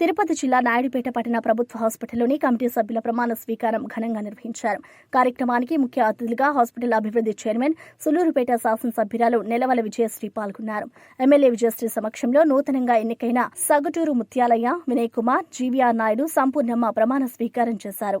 తిరుపతి జిల్లా నాయుడుపేట పట్టణ ప్రభుత్వ హాస్పిటల్లోని కమిటీ సభ్యుల ప్రమాణ స్వీకారం ఘనంగా నిర్వహించారు కార్యక్రమానికి ముఖ్య అతిథులుగా హాస్పిటల్ అభివృద్ధి చైర్మన్ సులూరుపేట శాసనసభ్యురాలు నెలవల విజయశ్రీ పాల్గొన్నారు ఎమ్మెల్యే విజయశ్రీ సమక్షంలో నూతనంగా ఎన్నికైన సగటూరు ముత్యాలయ్య వినయ్ కుమార్ జీవీఆర్ నాయుడు సంపూర్ణమ్మ ప్రమాణ స్వీకారం చేశారు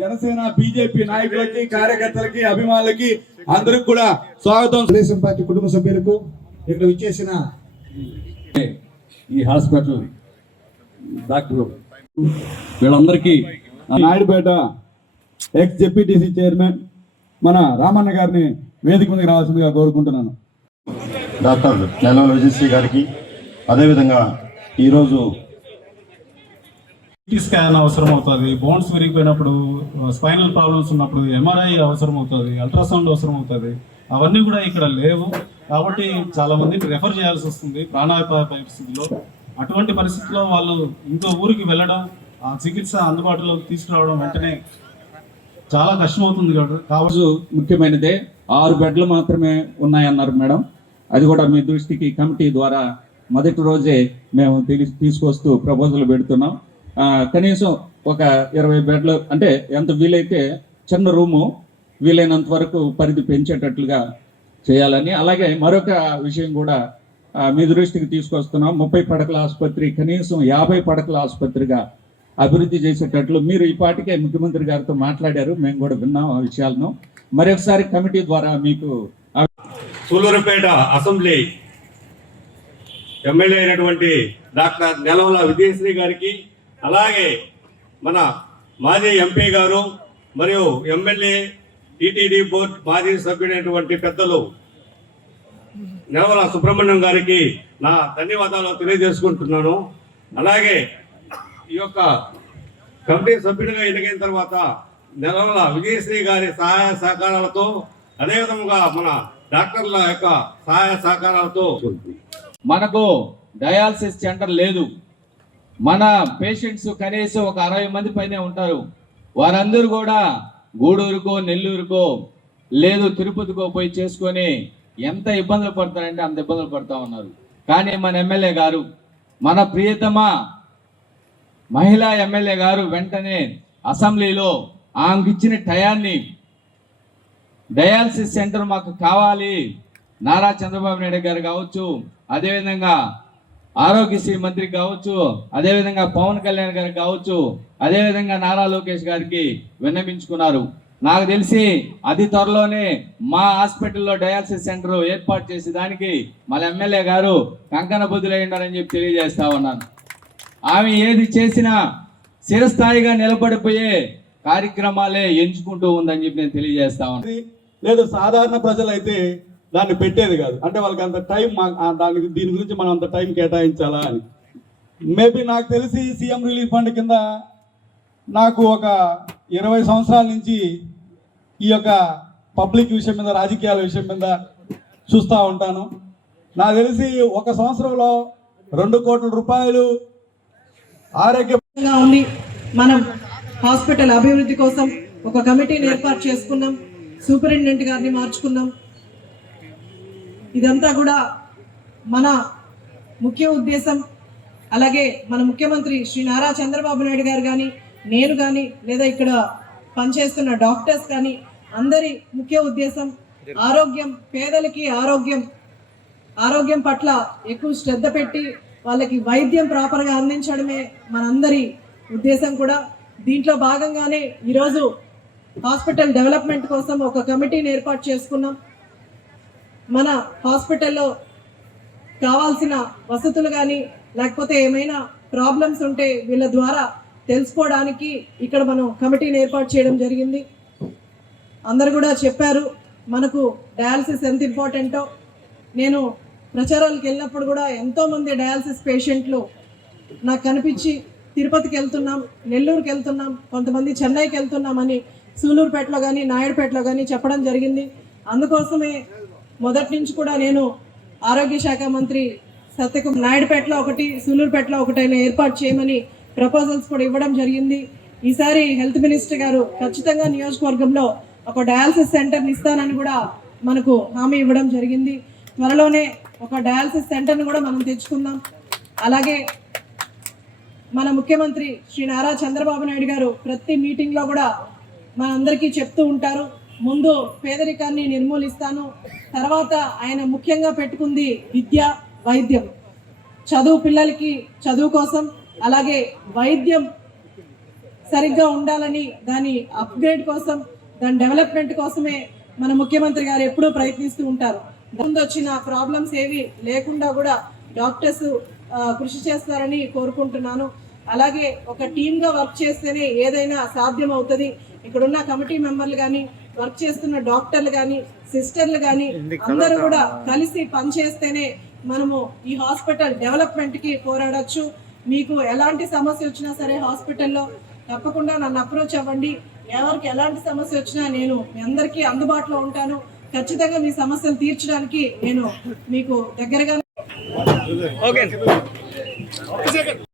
జనసేన బీజేపీ నాయకులకి కార్యకర్తలకి అభిమానులకి అందరికి కూడా స్వాగతం దేశం పార్టీ కుటుంబ సభ్యులకు ఇక్కడ విచ్చేసిన ఈ హాస్పిటల్ డాక్టర్ వీళ్ళందరికీ నాయుడుపేట ఎక్స్ జెపిటిసి చైర్మన్ మన రామన్న గారిని వేదిక ముందుకు రావాల్సిందిగా కోరుకుంటున్నాను డాక్టర్ నెలవల విజయశ్రీ గారికి అదేవిధంగా ఈరోజు సిటీ స్కాన్ అవసరం అవుతుంది బోన్స్ విరిగిపోయినప్పుడు స్పైనల్ ప్రాబ్లమ్స్ ఉన్నప్పుడు ఎంఆర్ఐ అవసరం అవుతుంది అల్ట్రాసౌండ్ అవసరం అవుతుంది అవన్నీ కూడా ఇక్కడ లేవు కాబట్టి చాలా మందికి రెఫర్ చేయాల్సి వస్తుంది ప్రాణాపాయ పరిస్థితిలో అటువంటి పరిస్థితుల్లో వాళ్ళు ఇంకో ఊరికి వెళ్ళడం ఆ చికిత్స అందుబాటులోకి తీసుకురావడం వెంటనే చాలా కష్టం అవుతుంది కాబట్టి ముఖ్యమైనదే ఆరు బెడ్లు మాత్రమే ఉన్నాయన్నారు మేడం అది కూడా మీ దృష్టికి కమిటీ ద్వారా మొదటి రోజే మేము తీసుకొస్తూ ప్రపోజల్ పెడుతున్నాం కనీసం ఒక ఇరవై బెడ్లు అంటే ఎంత వీలైతే చిన్న రూము వీలైనంత వరకు పరిధి పెంచేటట్లుగా చేయాలని అలాగే మరొక విషయం కూడా మీ దృష్టికి తీసుకొస్తున్నాం ముప్పై పడకల ఆసుపత్రి కనీసం యాభై పడకల ఆసుపత్రిగా అభివృద్ధి చేసేటట్లు మీరు ఈ పాటికే ముఖ్యమంత్రి గారితో మాట్లాడారు మేము కూడా విన్నాం ఆ విషయాలను మరొకసారి కమిటీ ద్వారా మీకు సూలూరుపేట అసెంబ్లీ ఎమ్మెల్యే అయినటువంటి డాక్టర్ నెలవల విజయశ్రీ గారికి అలాగే మన మాజీ ఎంపీ గారు మరియు ఎమ్మెల్యే టిటిడి బోర్డ్ మాజీ సభ్యుడైనటువంటి పెద్దలు నిర్మల సుబ్రహ్మణ్యం గారికి నా ధన్యవాదాలు తెలియజేసుకుంటున్నాను అలాగే ఈ యొక్క కమిటీ సభ్యుడిగా ఎన్నికైన తర్వాత నిర్మల విజయశ్రీ గారి సహాయ సహకారాలతో అదేవిధంగా మన డాక్టర్ల యొక్క సహాయ సహకారాలతో మనకు డయాలసిస్ సెంటర్ లేదు మన పేషెంట్స్ కనీసం ఒక అరవై మంది పైనే ఉంటారు వారందరూ కూడా గూడూరుకో నెల్లూరుకో లేదు తిరుపతికో పోయి చేసుకొని ఎంత ఇబ్బందులు పడతారంటే అంత ఇబ్బందులు పడతా ఉన్నారు కానీ మన ఎమ్మెల్యే గారు మన ప్రియతమ మహిళా ఎమ్మెల్యే గారు వెంటనే అసెంబ్లీలో ఆమెకి ఇచ్చిన టయాన్ని డయాలసిస్ సెంటర్ మాకు కావాలి నారా చంద్రబాబు నాయుడు గారు కావచ్చు అదేవిధంగా ఆరోగ్యశ్రీ మంత్రి కావచ్చు అదేవిధంగా పవన్ కళ్యాణ్ గారికి కావచ్చు అదేవిధంగా నారా లోకేష్ గారికి విన్నమించుకున్నారు నాకు తెలిసి అతి త్వరలోనే మా హాస్పిటల్లో డయాలసిస్ సెంటర్ ఏర్పాటు చేసే దానికి మన ఎమ్మెల్యే గారు కంకణ బుద్ధులయ్యారని చెప్పి తెలియజేస్తా ఉన్నాను ఆమె ఏది చేసినా చిరస్థాయిగా నిలబడిపోయే కార్యక్రమాలే ఎంచుకుంటూ ఉందని చెప్పి నేను తెలియజేస్తా ఉన్నాను లేదు సాధారణ ప్రజలైతే దాన్ని పెట్టేది కాదు అంటే వాళ్ళకి అంత టైం దానికి దీని గురించి మనం అంత టైం కేటాయించాలా అని మేబీ నాకు తెలిసి సీఎం రిలీఫ్ ఫండ్ కింద నాకు ఒక ఇరవై సంవత్సరాల నుంచి ఈ యొక్క పబ్లిక్ విషయం మీద రాజకీయాల విషయం మీద చూస్తూ ఉంటాను నాకు తెలిసి ఒక సంవత్సరంలో రెండు కోట్ల రూపాయలు ఆరోగ్యంగా ఉంది మనం హాస్పిటల్ అభివృద్ధి కోసం ఒక కమిటీని ఏర్పాటు చేసుకున్నాం సూపరింటెండెంట్ గారిని మార్చుకున్నాం ఇదంతా కూడా మన ముఖ్య ఉద్దేశం అలాగే మన ముఖ్యమంత్రి శ్రీ నారా చంద్రబాబు నాయుడు గారు కానీ నేను కానీ లేదా ఇక్కడ పనిచేస్తున్న డాక్టర్స్ కానీ అందరి ముఖ్య ఉద్దేశం ఆరోగ్యం పేదలకి ఆరోగ్యం ఆరోగ్యం పట్ల ఎక్కువ శ్రద్ధ పెట్టి వాళ్ళకి వైద్యం ప్రాపర్గా అందించడమే మనందరి ఉద్దేశం కూడా దీంట్లో భాగంగానే ఈరోజు హాస్పిటల్ డెవలప్మెంట్ కోసం ఒక కమిటీని ఏర్పాటు చేసుకున్నాం మన హాస్పిటల్లో కావాల్సిన వసతులు కానీ లేకపోతే ఏమైనా ప్రాబ్లమ్స్ ఉంటే వీళ్ళ ద్వారా తెలుసుకోవడానికి ఇక్కడ మనం కమిటీని ఏర్పాటు చేయడం జరిగింది అందరు కూడా చెప్పారు మనకు డయాలసిస్ ఎంత ఇంపార్టెంటో నేను ప్రచారాలకు వెళ్ళినప్పుడు కూడా ఎంతోమంది డయాలసిస్ పేషెంట్లు నాకు కనిపించి తిరుపతికి వెళ్తున్నాం నెల్లూరుకి వెళ్తున్నాం కొంతమంది చెన్నైకి వెళ్తున్నామని సూలూరుపేటలో కానీ నాయుడుపేటలో కానీ చెప్పడం జరిగింది అందుకోసమే మొదటి నుంచి కూడా నేను ఆరోగ్య శాఖ మంత్రి సత్యకు నాయుడుపేటలో ఒకటి సూలూరుపేటలో ఒకటైన ఏర్పాటు చేయమని ప్రపోజల్స్ కూడా ఇవ్వడం జరిగింది ఈసారి హెల్త్ మినిస్టర్ గారు ఖచ్చితంగా నియోజకవర్గంలో ఒక డయాలసిస్ సెంటర్ని ఇస్తానని కూడా మనకు హామీ ఇవ్వడం జరిగింది త్వరలోనే ఒక డయాలసిస్ సెంటర్ని కూడా మనం తెచ్చుకుందాం అలాగే మన ముఖ్యమంత్రి శ్రీ నారా చంద్రబాబు నాయుడు గారు ప్రతి మీటింగ్లో కూడా మనందరికీ చెప్తూ ఉంటారు ముందు పేదరికాన్ని నిర్మూలిస్తాను తర్వాత ఆయన ముఖ్యంగా పెట్టుకుంది విద్య వైద్యం చదువు పిల్లలకి చదువు కోసం అలాగే వైద్యం సరిగ్గా ఉండాలని దాని అప్గ్రేడ్ కోసం దాని డెవలప్మెంట్ కోసమే మన ముఖ్యమంత్రి గారు ఎప్పుడూ ప్రయత్నిస్తూ ఉంటారు ముందు వచ్చిన ప్రాబ్లమ్స్ ఏవి లేకుండా కూడా డాక్టర్స్ కృషి చేస్తారని కోరుకుంటున్నాను అలాగే ఒక టీమ్గా వర్క్ చేస్తేనే ఏదైనా సాధ్యం అవుతుంది ఇక్కడున్న కమిటీ మెంబర్లు కానీ వర్క్ చేస్తున్న డాక్టర్లు కానీ సిస్టర్లు కానీ అందరూ కూడా కలిసి పనిచేస్తేనే మనము ఈ హాస్పిటల్ డెవలప్మెంట్కి పోరాడచ్చు మీకు ఎలాంటి సమస్య వచ్చినా సరే హాస్పిటల్లో తప్పకుండా నన్ను అప్రోచ్ అవ్వండి ఎవరికి ఎలాంటి సమస్య వచ్చినా నేను మీ అందరికీ అందుబాటులో ఉంటాను ఖచ్చితంగా మీ సమస్యలు తీర్చడానికి నేను మీకు దగ్గరగా